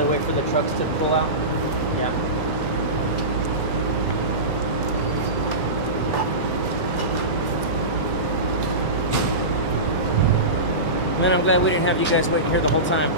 while they wait for the trucks to pull out. Yeah. Man, I'm glad we didn't have you guys waiting here the whole time.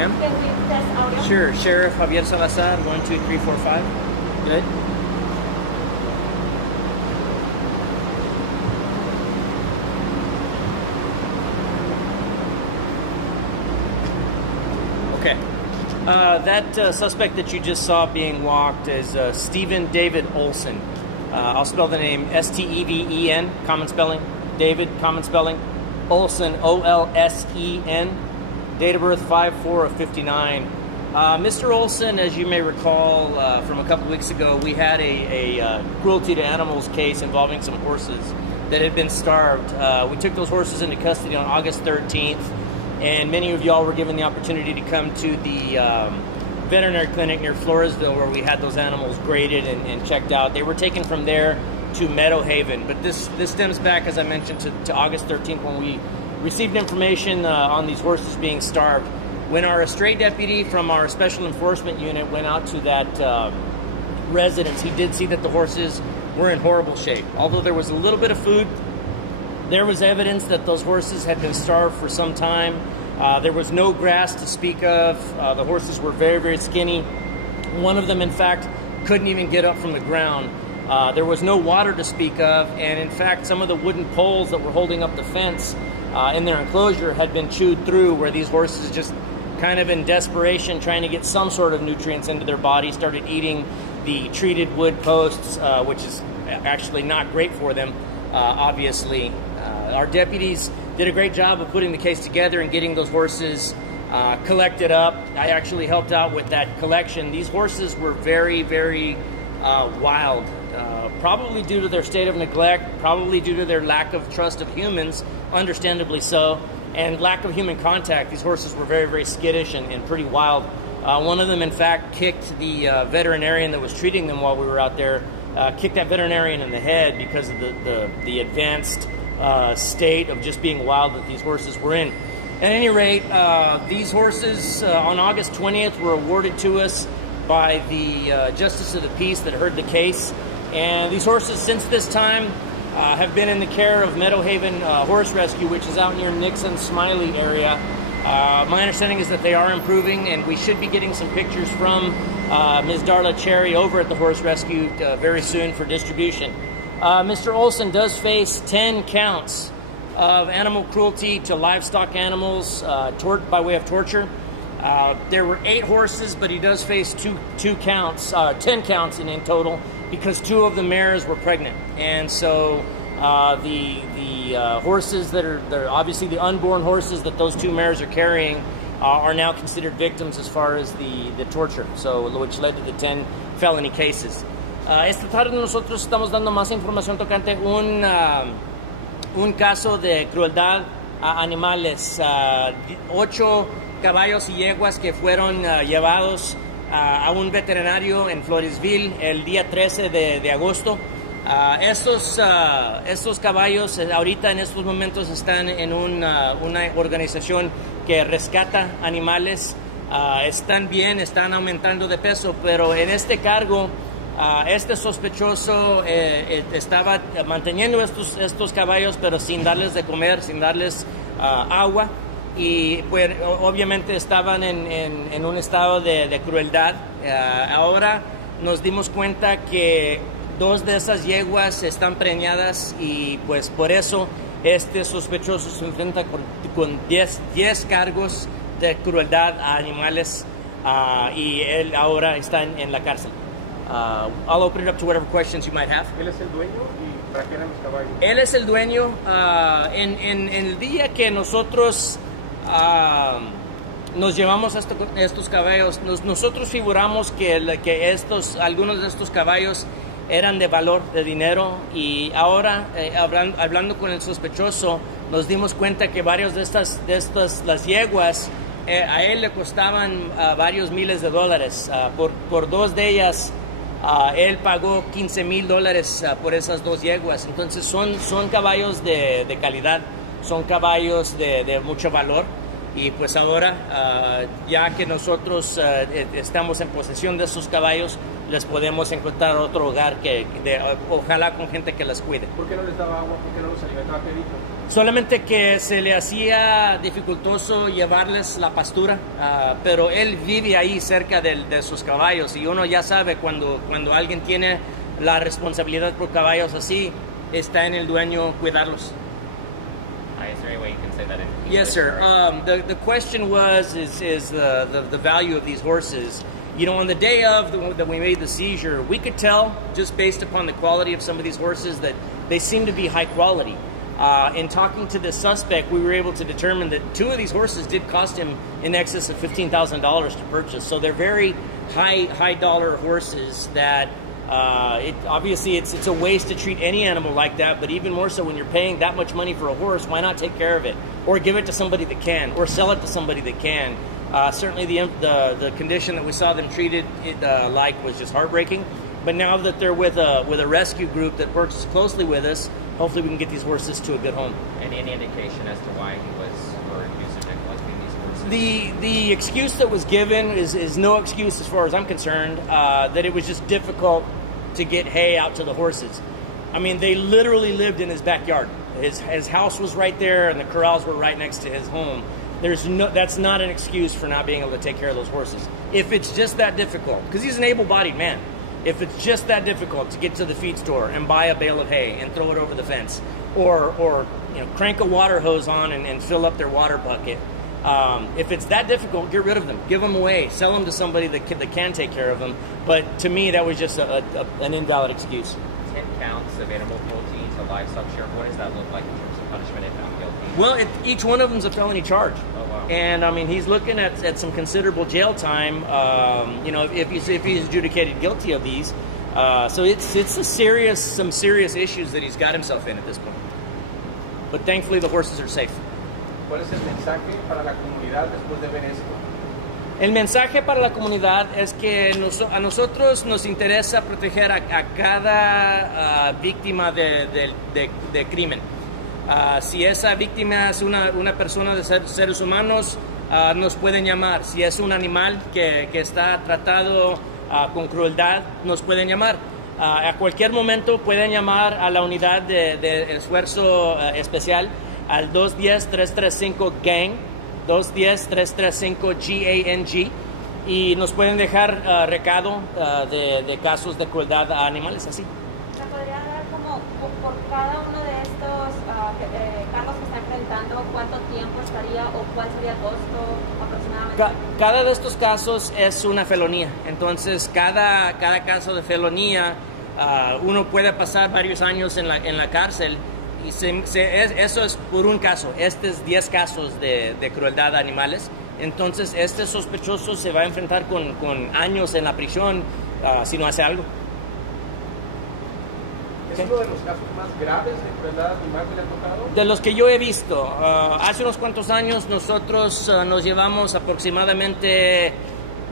Can we test audio? Sure, Sheriff Javier Salazar, 1, 2, 3, 4, 5. Good. Okay. That suspect that you just saw being walked is Stephen David Olson. I'll spell the name S-T-E-V-E-N, common spelling. David, common spelling. Olson, O-L-S-E-N. Date of birth 5/4 of 59. Mr. Olson, as you may recall from a couple weeks ago, we had a cruelty to animals case involving some horses that had been starved. We took those horses into custody on August 13th, and many of y'all were given the opportunity to come to the veterinary clinic near Floresville where we had those animals graded and checked out. They were taken from there to Meadow Haven, but this stems back, as I mentioned, to August 13th when we received information on these horses being starved. When our stray deputy from our special enforcement unit went out to that residence, he did see that the horses were in horrible shape. Although there was a little bit of food, there was evidence that those horses had been starved for some time. There was no grass to speak of. The horses were very, very skinny. One of them, in fact, couldn't even get up from the ground. There was no water to speak of, and in fact, some of the wooden poles that were holding up the fence in their enclosure had been chewed through, where these horses, just kind of in desperation, trying to get some sort of nutrients into their body, started eating the treated wood posts, which is actually not great for them, obviously. Our deputies did a great job of putting the case together and getting those horses collected up. I actually helped out with that collection. These horses were very, very wild, probably due to their state of neglect, probably due to their lack of trust of humans, understandably so, and lack of human contact. These horses were very, very skittish and pretty wild. One of them, in fact, kicked the veterinarian that was treating them while we were out there, kicked that veterinarian in the head because of the advanced state of just being wild that these horses were in. At any rate, these horses on August 20th were awarded to us by the Justice of the Peace that heard the case. And these horses, since this time, have been in the care of Meadow Haven Horse Rescue, which is out near Nixon Smiley area. My understanding is that they are improving, and we should be getting some pictures from Ms. Darla Cherry over at the Horse Rescue very soon for distribution. Mr. Olson does face 10 counts of animal cruelty to livestock animals by way of torture. There were 8 horses, but he does face 10 counts in total, because 2 of the mares were pregnant. And so the horses that are obviously the unborn horses that those 2 mares are carrying are now considered victims as far as the torture, so which led to the 10 felony cases. Esta tarde nosotros estamos dando más información tocante un caso de crueldad a animales. 8 caballos y yeguas que fueron llevados a un veterinario en Floresville el día 13 de agosto. Estos caballos ahorita en estos momentos están en una organización que rescata animales. Están bien, están aumentando de peso, pero en este cargo este sospechoso estaba manteniendo estos caballos, pero sin darles de comer, sin darles agua. Y pues obviamente estaban en un estado de crueldad. Ahora nos dimos cuenta que 2 de esas yeguas están preñadas, y pues por eso este sospechoso se enfrenta con 10 cargos de crueldad a animales, y él ahora está en la cárcel. I'll open it up to whatever questions you might have. ¿Él es el dueño y para qué eran los caballos? Él es el dueño. En el día que nosotros nos llevamos estos caballos, nosotros figuramos que algunos de estos caballos eran de valor, de dinero, y ahora, hablando con el sospechoso, nos dimos cuenta que varios de estas las yeguas, a él le costaban varios miles de dólares. Por dos de ellas, él pagó $15,000 por esas dos yeguas. Entonces son caballos de calidad, son caballos de mucho valor. Y pues ahora, ya que nosotros estamos en posesión de esos caballos, les podemos encontrar otro hogar ojalá con gente que las cuide. ¿Por qué no les daba agua? ¿Por qué no los alimentaba perito? Solamente que se le hacía dificultoso llevarles la pastura, pero él vive ahí cerca de sus caballos, y uno ya sabe cuando alguien tiene la responsabilidad por caballos así, está en el dueño cuidarlos. Is there any way you can say that in English? Yes, sir. The question is the value of these horses. You know, on the day that we made the seizure, we could tell just based upon the quality of some of these horses that they seem to be high quality. In talking to the suspect, we were able to determine that two of these horses did cost him in excess of $15,000 to purchase. So they're very high dollar horses that obviously it's a waste to treat any animal like that, but even more so when you're paying that much money for a horse, why not take care of it or give it to somebody that can, or sell it to somebody that can. Certainly the condition that we saw them treated like was just heartbreaking, but now that they're with a rescue group that works closely with us, hopefully we can get these horses to a good home. And any indication as to why he was or accused of neglecting these horses? The excuse that was given is no excuse as far as I'm concerned, that it was just difficult to get hay out to the horses. I mean, they literally lived in his backyard. His house was right there, and the corrals were right next to his home. That's not an excuse for not being able to take care of those horses. If it's just that difficult, because he's an able-bodied man, if it's just that difficult to get to the feed store and buy a bale of hay and throw it over the fence, or crank a water hose on and fill up their water bucket, if it's that difficult, get rid of them, give them away, sell them to somebody that can take care of them. But to me, that was just an invalid excuse. 10 counts of animal cruelty to livestock share. What does that look like in terms of punishment if found guilty? Well, each one of them is a felony charge. Oh, wow. And I mean, he's looking at some considerable jail time. If he's adjudicated guilty of these, so it's some serious issues that he's got himself in at this point. But thankfully, the horses are safe. ¿Cuál es el mensaje para la comunidad después de ver esto? El mensaje para la comunidad es que a nosotros nos interesa proteger a cada víctima de crimen. Si esa víctima es una persona de seres humanos, nos pueden llamar. Si es un animal que está tratado con crueldad, nos pueden llamar. A cualquier momento pueden llamar a la unidad de esfuerzo especial al 210-335-GANG, 210-335-GANG, y nos pueden dejar recado de casos de crueldad a animales así. ¿Se podría dar como por cada uno de estos cargos que está enfrentando, cuánto tiempo estaría o cuál sería el costo aproximadamente? Cada de estos casos es una felonía, entonces cada caso de felonía uno puede pasar varios años en la cárcel. Y eso es por un caso. Este es 10 casos de crueldad a animales. Entonces, este sospechoso se va a enfrentar con años en la prisión si no hace algo. ¿Es uno de los casos más graves de crueldad animal que le ha tocado? De los que yo he visto, hace unos cuantos años nosotros nos llevamos aproximadamente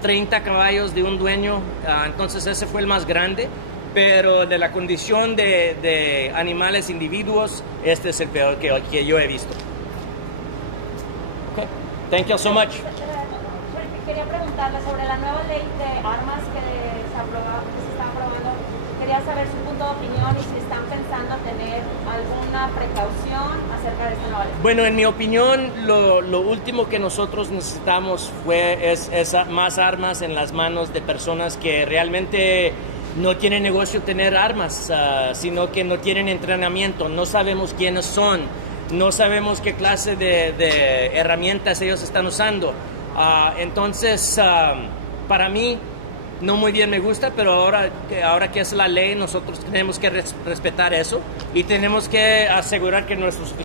30 caballos de un dueño. Entonces, ese fue el más grande. Pero de la condición de animales individuos, este es el peor que yo he visto. Okay. Thank you so much. Quería preguntarle sobre la nueva ley de armas que se está aprobando. Quería saber su punto de opinión y si están pensando tener alguna precaución acerca de esta nueva ley. Bueno, en mi opinión, lo último que nosotros necesitamos es más armas en las manos de personas que realmente no tienen negocio tener armas, sino que no tienen entrenamiento. No sabemos quiénes son, no sabemos qué clase de herramientas ellos están usando. Entonces, para mí, no muy bien me gusta, pero ahora que es la ley, nosotros tenemos que respetar eso y tenemos que asegurar que nuestros